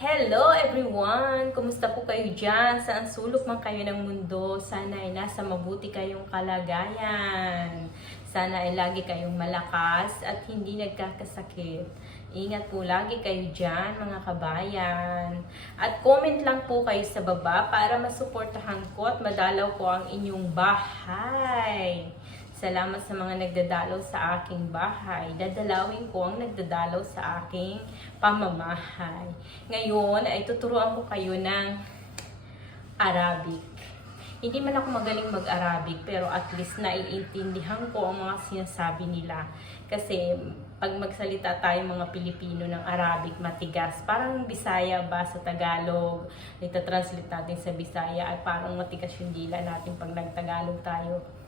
Hello everyone! Kumusta po kayo dyan? Saan sulok man kayo ng mundo? Sana ay nasa mabuti kayong kalagayan. Sana ay lagi kayong malakas at hindi nagkakasakit. Ingat po lagi kayo dyan mga kabayan. At comment lang po kayo sa baba para masuportahan ko at madalaw ko ang inyong bahay. Salamat sa mga nagdadalaw sa aking bahay. Dadalawin ko ang nagdadalaw sa aking pamamahay. Ngayon ay tuturuan ko kayo ng Arabic. Hindi man ako magaling mag-Arabic pero at least naiintindihan ko ang mga sinasabi nila. Kasi pag magsalita tayo mga Pilipino ng Arabic matigas, parang Bisaya ba sa Tagalog, ita-translate natin sa Bisaya at parang matigas yung dila natin pag nagtagalog tayo.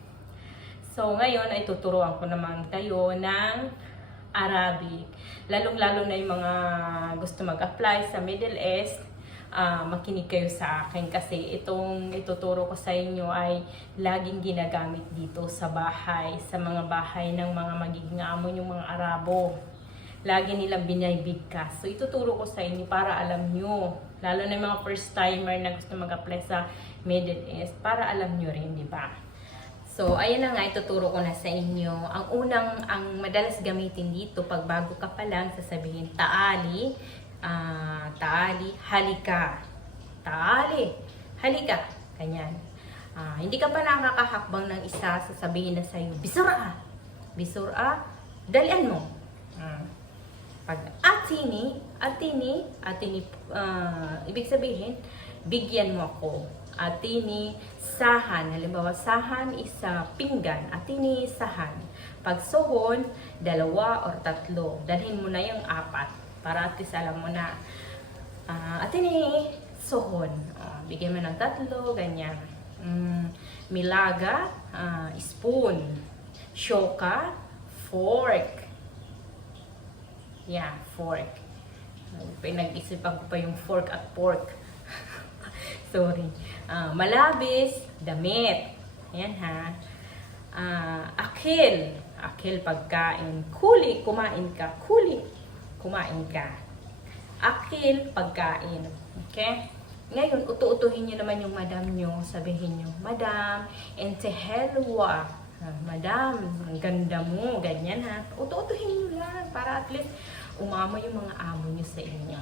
So, ngayon ay tuturuan ko naman kayo ng Arabic. Lalong-lalo na yung mga gusto mag-apply sa Middle East, ah, makinig kayo sa akin kasi itong ituturo ko sa inyo ay laging ginagamit dito sa bahay, sa mga bahay ng mga magiging amo yung mga Arabo. Lagi nilang binibigkas. So, ituturo ko sa inyo para alam nyo. Lalo na yung mga first timer na gusto mag-apply sa Middle East, para alam nyo rin, di ba? So, ayan na nga, ituturo ko na sa inyo. Ang unang, ang madalas gamitin dito, pag bago ka pa lang, sasabihin, taali, ah, taali, halika. Taali, halika. Ganyan. Ah, hindi ka pa nakakahakbang ng isa, sasabihin na sa'yo, bisura, bisura, dalian mo. Ah. Pag atini, atini, atini, ah, ibig sabihin, bigyan mo ako. Atini, sahan. Halimbawa, sahan is ah, pinggan. Atini, sahan. Pag suhon, dalawa or tatlo. Dalhin mo na yung apat. Para at least alam mo na. Ah, atini, suhon. Ah, bigyan mo ng tatlo, ganyan. Mm, milaga, ah, spoon. Shoka, fork. Yeah, fork. Pinag-isipan ko pa yung fork at pork. Sorry. Ah, malabis, damit. Ayan ha. Ah, akil. Akil pagkain. Kuli, kumain ka. Kuli, kumain ka. Akil, pagkain. Okay? Ngayon, utu-utuhin nyo naman yung madam nyo. Sabihin nyo, Madam, ente helwa. Ah, Madam, ang ganda mo. Ganyan ha. Utu-utuhin nyo lang para at least umamo yung mga amo nyo sa inyo.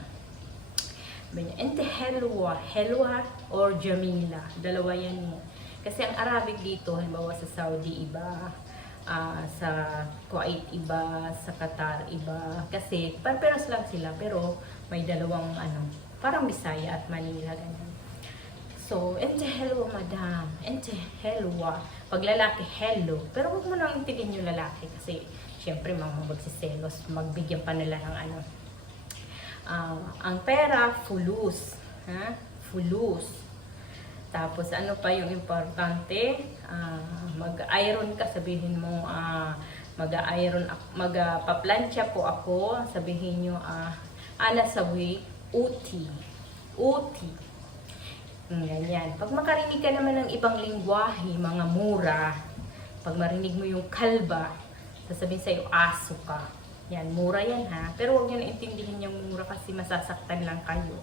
Ganyan. Ente helwa. Or Jamila. Dalawa yan mo. Kasi ang Arabic dito, halimbawa sa Saudi iba, ah, sa Kuwait iba, sa Qatar iba. Kasi parperos lang sila pero may dalawang ano, parang Bisaya at Manila ganyan. So, ente helwa madam, ente helwa. Pag lalaki, hello. Pero huwag mo nang intindihin yung lalaki kasi syempre mga magsiselos, magbigyan pa nila ng ano, Ah, ang pera, fulus. Ha? Fulus. Tapos ano pa yung importante? Ah, mag-iron ka, sabihin mo, ah, mag-iron, mag-paplansya po ako, sabihin nyo, ah, ana sawi, uti. Uti. Mm, Ganyan. Pag makarinig ka naman ng ibang lingwahe, mga mura, pag marinig mo yung kalba, sasabihin sa'yo, aso ka. Yan, mura yan ha. Pero huwag nyo na intindihin yung mura kasi masasaktan lang kayo.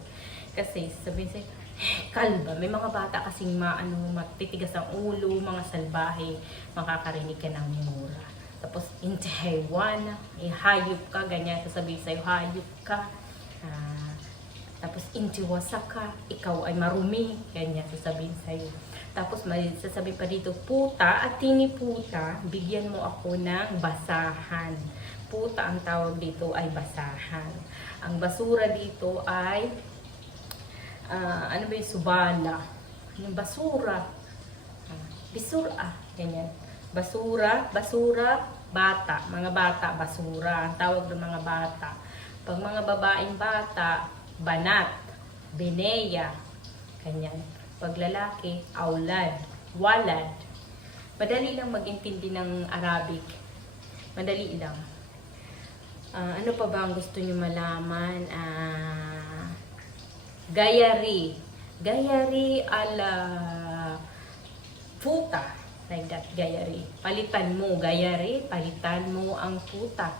Kasi sabihin sa'yo, "Eh, kalba. May mga bata kasing maano, matitigas ang ulo, mga salbahe, makakarinig ka ng mura. Tapos, into Taiwan, eh, hayop ka, ganyan, sasabihin sa'yo, hayop ka. Ah, tapos, intiwasa ka, ikaw ay marumi, ganyan, sasabihin sa'yo. Tapos, may sasabihin pa dito, puta, at tini puta, bigyan mo ako ng basahan. Puta ang tawag dito ay basahan. Ang basura dito ay, ah, ano ba yung subala? Yung basura. Ah, bisura, ganyan. Basura, basura, bata. Mga bata, basura. Ang tawag ng mga bata. Pag mga babaeng bata, banat, beneya, ganyan. Pag lalaki, aulad, walad. Madali lang magintindi ng Arabic. Madali lang. Ah, ano pa ba ang gusto nyo malaman? Ah, gayari. Gayari ala puta. Like that, gayari. Palitan mo, gayari. Palitan mo ang puta.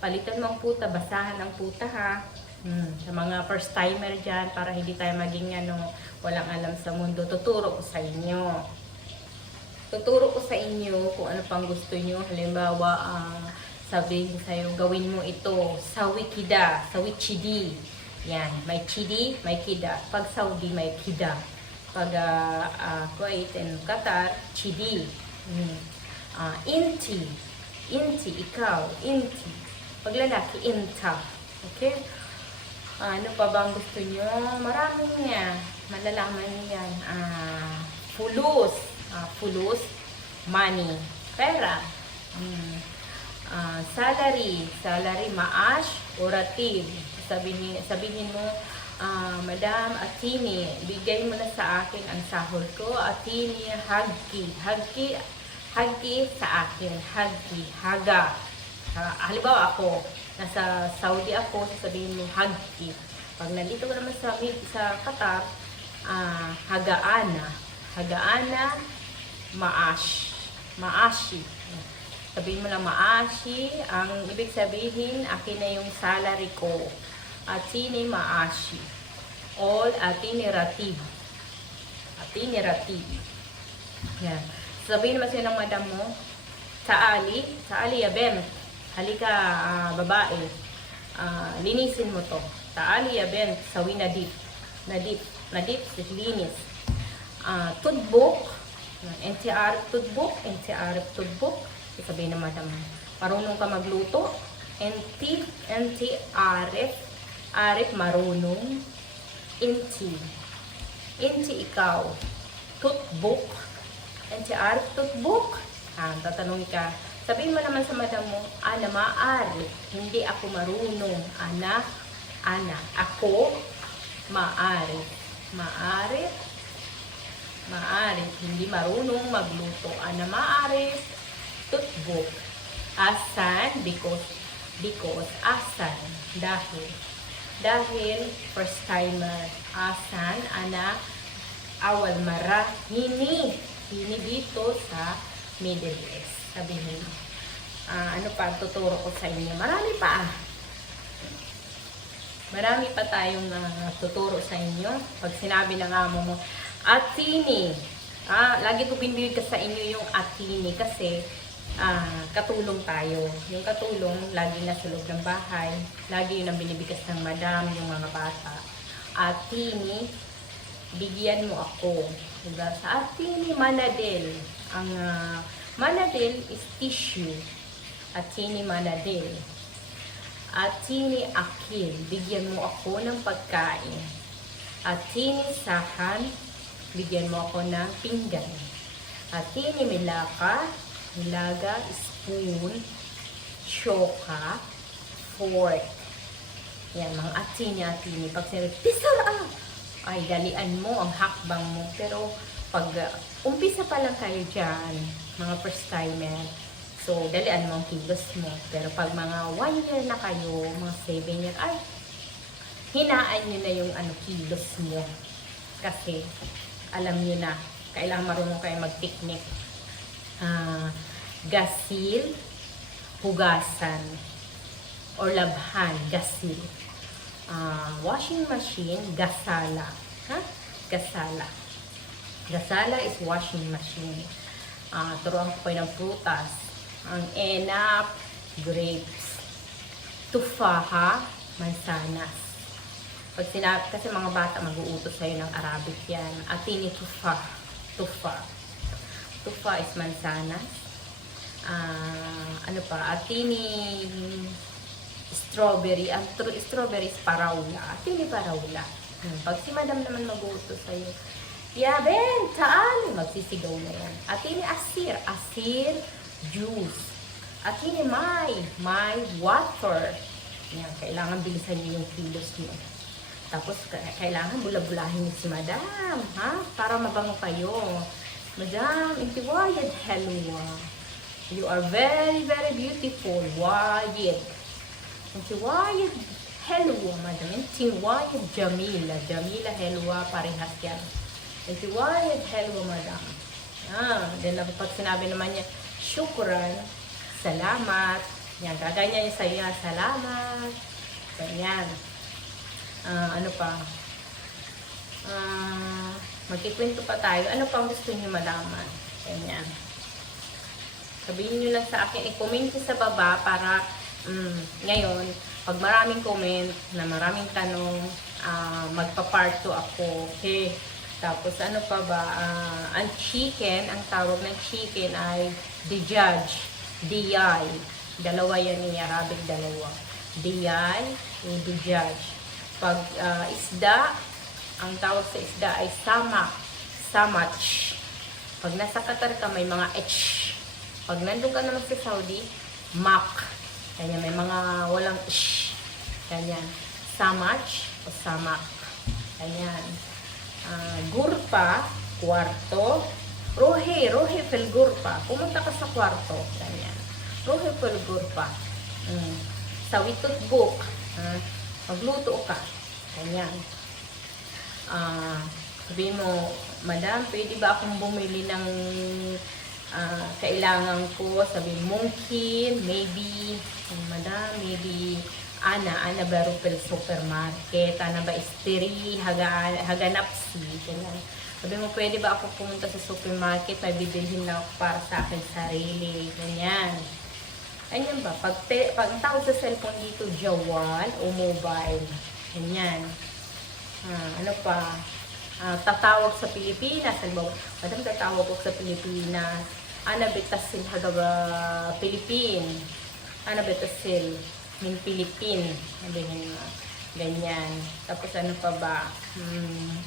Palitan mo ang puta. Basahan ang puta ha. Hmm, sa mga first timer dyan, para hindi tayo maging ano, walang alam sa mundo, tuturo ko sa inyo. Tuturo ko sa inyo kung ano pang gusto nyo. Halimbawa, ah, sabihin sa'yo, gawin mo ito sa Wikida, sa Wichidi. Yan, may Chidi, may Kida. Pag Saudi, may Kida. Pag ah, ah, Kuwait and Qatar, Chidi. Hmm. Ah, inti. Inti, ikaw. Inti. Pag lalaki, inta. Okay? Ano pa bang gusto nyo? Marami nga. Malalaman yan. Ah, fulus. Ah, fulus. Money. Pera. Mm. Ah, salary. Salary, maash, orative. Sabihin, sabihin mo, ah, Madam Atini, bigay mo na sa akin ang sahod ko. Atini, hagki. Hagki, hagki sa akin. Hagki, haga. Ah, halimbawa ako, nasa Saudi ako, sasabihin mo hagki. Pag nandito ka naman sa, sa Qatar, ah, hagaana. Hagaana, maash. Maashi. Sabihin mo lang maashi, ang ibig sabihin, akin na yung salary ko. Atini maashi. All. Atini ratib. Yan. Sabihin naman sa'yo ng madam mo, Saali, Saali Yabem, halika ah, babae, Ah, linisin mo to. Taali Yabem, sawi na dip. Nadip, nadip, linis. Ah, tudbok, NCR tudbok, NCR tudbok. Sabihin ng madam, marunong ka magluto. NT, NT, Arif, Arif marunong. Inti, Inti ikaw, tutbok, NT Arif tutbok. Ah, tatanungin ka, sabihin mo naman sa madam mo, ana maaari, hindi ako marunong, ana, ana, ako, maari, maari, maari, hindi marunong magluto, ana maari, tutbok, asan, because, because, asan, dahil, dahil, first timer, asan, ana, awal mara, hini, hini dito sa Middle East. Sabihin, ah, ano pa, tuturo ko sa inyo. Marami pa ah. Marami pa tayong ah, tuturo sa inyo. Pag sinabi ng amo mo, Atini. Ah, lagi ko binibigay sa inyo yung Atini kasi ah, katulong tayo. Yung katulong, lagi nasa loob ng bahay. Lagi yun ang binibigkas ng madam, yung mga bata. Atini, bigyan mo ako. Diba? Sa Atini Manadel, ang ah, Manadel is tissue. Atini Manadel. Atini Akil, bigyan mo ako ng pagkain. Atini Sahan, bigyan mo ako ng pinggan. Atini Milaka, Milaga, spoon, choka, fork. Yan, mga atini-atini. Pag sinabi, pisar ah! Ay, dalian mo ang hakbang mo. Pero, pag uh, umpisa pa lang kayo dyan, mga first timer, so, dalian mo ang kilos mo. Pero pag mga 1 year na kayo, mga 7 year, ay, hinaan nyo na yung ano, kilos mo. Kasi, alam nyo na, kailangan marunong kayo mag-technique. Ah, gasil, hugasan, or labhan, gasil. Ah, washing machine, gasala. Ha? Gasala. Gasala is washing machine. Ah, turuan ko pa ng prutas. Ang enap, grapes. Tufaha, mansanas. Pag sinabi, kasi mga bata mag-uutos sa'yo ng Arabic yan. Atini tufa. Tufa. Tufa is mansanas. Ah, ano pa? Atini strawberry. Ang tr- strawberry is paraula. Atini paraula. Hmm. Pag si madam naman mag-uutos sa'yo, Yaben, taan! Magsisigaw na yan. Atini asir. Asir, juice. Atini may. May water. Yan, kailangan bilisan niyo yung kilos niyo. Tapos, ka- kailangan bula-bulahin niyo si madam, ha? Para mabango kayo. Madam, intiwayad helwa. You are very, very beautiful. Wayed. Intiwayad helwa, madam. Intiwayad jamila. Jamila helwa, parehas yan. Intiwayad helwa, madam. Ah, then pag sinabi naman niya, shukran, salamat. Yan, gaganyan niya sa'yo yan, salamat. Ganyan. Ah, ano pa? Ah, magkikwento pa tayo. Ano pang gusto niyo malaman? Ganyan. Sabihin niyo lang sa akin, i-comment sa baba para mm, ngayon, pag maraming comment na maraming tanong, ah, magpa-part 2 ako. Okay. Tapos ano pa ba? Ah, ang chicken, ang tawag ng chicken ay the judge. DI. Dalawa yan ni Arabic, dalawa. DI the judge. Pag ah, isda, ang tawag sa isda ay samak. Samach. Pag nasa Qatar ka, may mga H. Pag nandun ka naman sa Saudi, mak. Ganyan, may mga walang sh. Ganyan. Samach o samak. Ganyan. Ah, gurpa, kwarto. Rohe, rohe fel gurpa. Pumunta ka sa kwarto. Ganyan. Rohe fel gurpa. Mm. Sawitot book. Ah, magluto ka. Ganyan. Ah, sabihin mo, Madam, pwede ba akong bumili ng ah, kailangan ko? Sabi, mungkin, maybe, Madam, maybe, ana, ana baro pel supermarket, ana ba istiri, haga, haganapsi, ganyan. Sabi mo, pwede ba ako pumunta sa supermarket, may bibilhin lang ako para sa akin sarili, ganyan. Ganyan ba? Pag, pag tawag sa cellphone dito, jawal o mobile. Ganyan. Ah, ano pa? Ah, tatawag sa Pilipinas. Halimbawa, madam tatawag ko sa Pilipinas. Ana betasil hagaba Pilipin. Ana min Pilipin. Sabihin. Ganyan. Tapos ano pa ba? Hmm,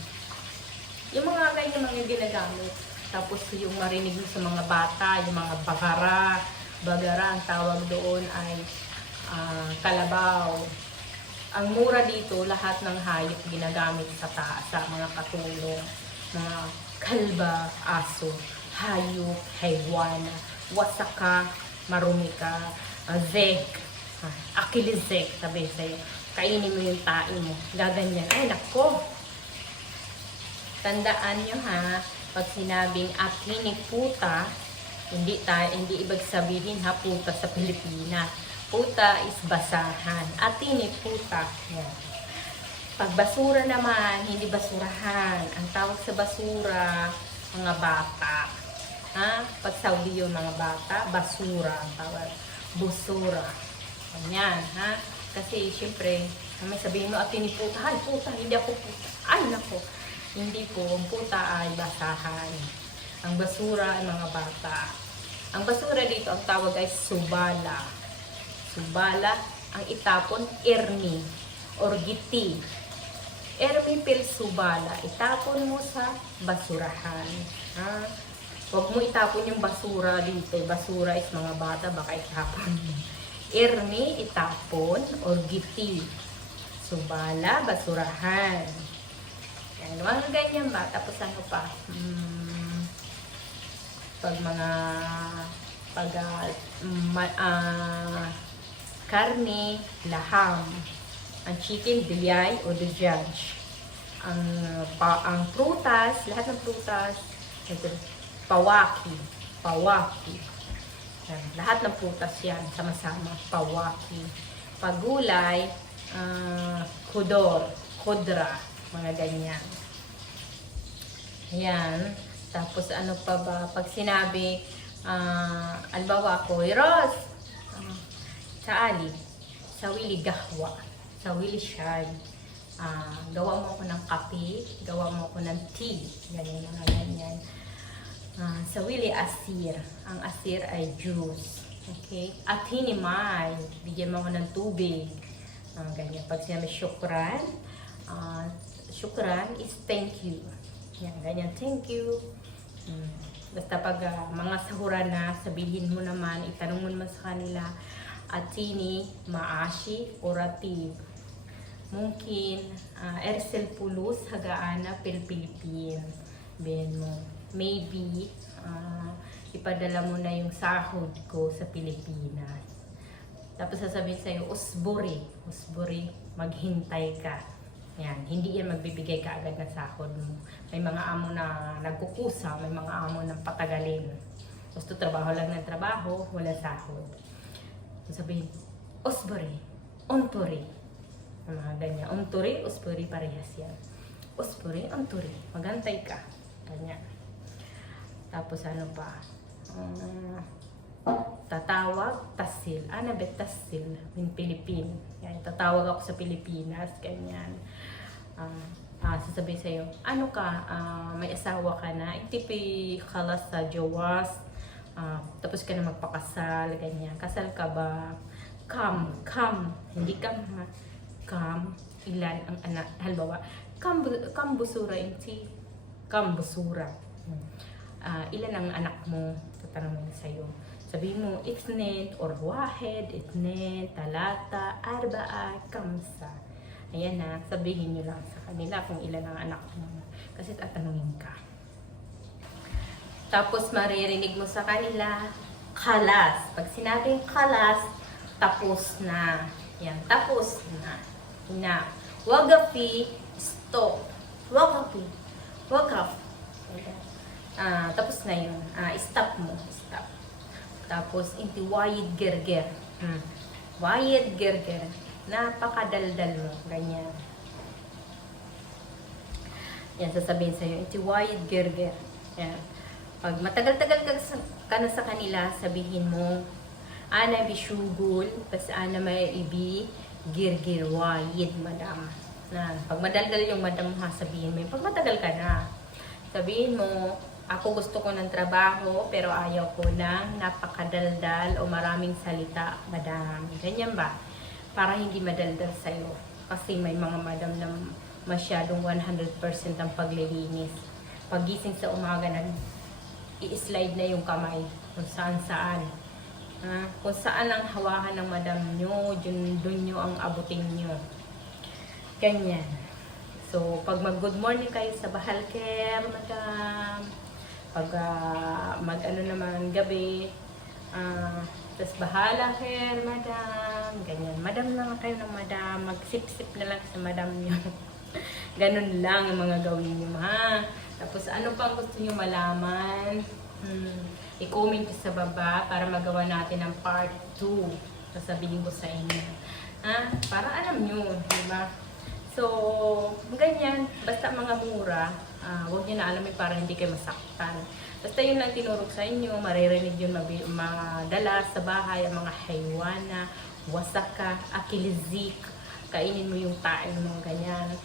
yung mga ganyan mga ginagamit. Tapos yung marinig mo sa mga bata, yung mga bagara, bagara, ang tawag doon ay ah, kalabaw. Ang mura dito, lahat ng hayop ginagamit sa taas, sa mga katulong, mga kalba, aso, hayop, haywana, wasaka, marumika, uh, zek, uh, akilizek, sabi sa'yo, kainin mo yung tae mo, gaganyan, ay nako, Tandaan nyo ha, pag sinabing akinig puta, hindi tayo, hindi ibig sabihin ha, puta sa Pilipinas. Puta is basahan. Atini puta. Yan. Pag basura naman, hindi basurahan. Ang tawag sa basura, mga bata. Ha? Pag Saudi yung mga bata, basura ang tawag. Busura. Ganyan, ha? Kasi, syempre, may sabihin mo, atini puta, ay puta, hindi ako puta. Ay, nako. Hindi po, ang puta ay basahan. Ang basura ay mga bata. Ang basura dito, ang tawag ay subala. Subala, ang itapon, ermi or giti. Ermi pil subala, itapon mo sa basurahan. Ha? Huwag mo itapon yung basura dito. Basura is mga bata, baka itapon. Ermi, itapon, or giti. Subala, basurahan. Yan, mga ganyan ba? Tapos ano pa? Hmm, pag mga pag ah, ma- ah, karne, laham. Ang chicken, bilyay o judge. Ang, pa, ang prutas, lahat ng prutas, ito, pawaki. Pawaki. Yan, lahat ng prutas yan, sama-sama. Pawaki. Pagulay, ah, kudor, kudra, mga ganyan. Yan. Tapos ano pa ba, pag sinabi, ah, albawa ko, Ros, ah, sa ali, sa wili gahwa, sa wili shay, ah, gawa mo ako ng kape, gawa mo ako ng tea, ganyan mga ganyan. Ah, sa wili asir, ang asir ay juice. Okay? At hinimay, bigyan mo ako ng tubig. Ah, ganyan. Pag sinabi syukran, ah, syukran is thank you. Yan, ganyan. Thank you. Mm. Basta pag ah, mga sahuran na, sabihin mo naman, itanong mo naman sa kanila, atini, maashi, orative. Mungkin, ah, ersel pulos, hagaana, pil Pilipin. Maybe, ah, ipadala mo na yung sahod ko sa Pilipinas. Tapos sasabihin sa'yo, usburi, usburi, maghintay ka. Yan, hindi yan magbibigay ka agad ng sahod mo. May mga amo na nagkukusa, may mga amo na patagalin. Gusto trabaho lang ng trabaho, wala sahod. Sabihin, osburi, onturi, Mga ganyan. Unturi, uspuri, parehas yan. Uspuri, unturi. Magantay ka. Ganyan. Tapos ano pa? Ah, tatawag, tasil. Ba tasil? In Philippine. Yan, tatawag ako sa Pilipinas. Ganyan. Ah, ah, sasabihin sa'yo, ano ka, ah, may asawa ka na, itipi kalas sa jowas, ah, tapos ka na magpakasal, ganyan. Kasal ka ba? Come, come. Hindi come ha. Come. Ilan ang anak? Halimbawa, come, come busura inti. Come busura. Ah, ilan ang anak mo? Tatanungin sa'yo. Sabihin mo, itnen or wahed, itnen, talata, arbaa, kamsa. Ayan na, sabihin nyo lang sa kanila kung ilan ang anak mo. Kasi tatanungin ka. Tapos maririnig mo sa kanila, kalas. Pag sinabing kalas, tapos na. Yan, tapos na. Na. Wagapi, stop. Wagapi. Wagaf. Ah, tapos na yun. Ah, stop mo. Stop. Tapos, inti wayid gerger. Hmm. Wayid gerger. Napakadaldal mo. Ganyan. Yan, sasabihin sa'yo, inti wayid gerger. Yan. Pag matagal-tagal ka, na sa kanila, sabihin mo, ana bishugul, tas ana may ibi, girgir wayid, madam. Na, pag madaldal yung madam ha, sabihin mo, pag matagal ka na, sabihin mo, ako gusto ko ng trabaho, pero ayaw ko ng napakadaldal o maraming salita, madam. Ganyan ba? Para hindi madaldal sa'yo. Kasi may mga madam na masyadong 100% ang paglilinis. Pagising sa umaga, nag i-slide na yung kamay kung saan saan. Ha? Kung saan ang hawakan ng madam nyo, dun, dun nyo ang abutin nyo. Ganyan. So, pag mag-good morning kayo sa Bahal Care, madam, pag ah, mag-ano naman gabi, ah, tas bahala care, madam, ganyan. Madam lang kayo ng madam, magsip-sip na lang sa madam nyo. Ganun lang ang mga gawin nyo, ha? Tapos, ano pang gusto nyo malaman? Hmm, i-comment sa baba para magawa natin ang part 2. Sasabihin ko sa inyo. Ha? Para alam nyo, di ba? So, ganyan. Basta mga mura, ah, huwag nyo na alamin para hindi kayo masaktan. Basta yun lang tinurok sa inyo, maririnig yun madalas sa bahay, ang mga haywana, wasaka, akilizik, kainin mo yung tain mo, ganyan.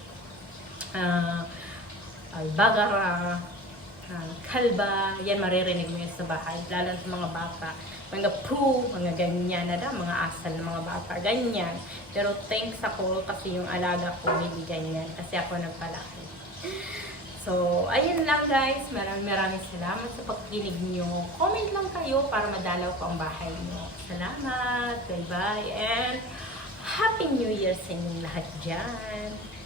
Ah, albagara, ah, kalba, yan maririnig mo yun sa bahay, lalo sa mga bata. Mga poo, mga ganyan na da, mga asal ng mga bata, ganyan. Pero thanks ako kasi yung alaga ko hindi ganyan, kasi ako nagpalaki. So, ayun lang guys. Maraming maraming salamat sa pagkinig nyo. Comment lang kayo para madalaw ko ang bahay nyo. Salamat. Bye-bye. And Happy New Year sa inyong lahat dyan.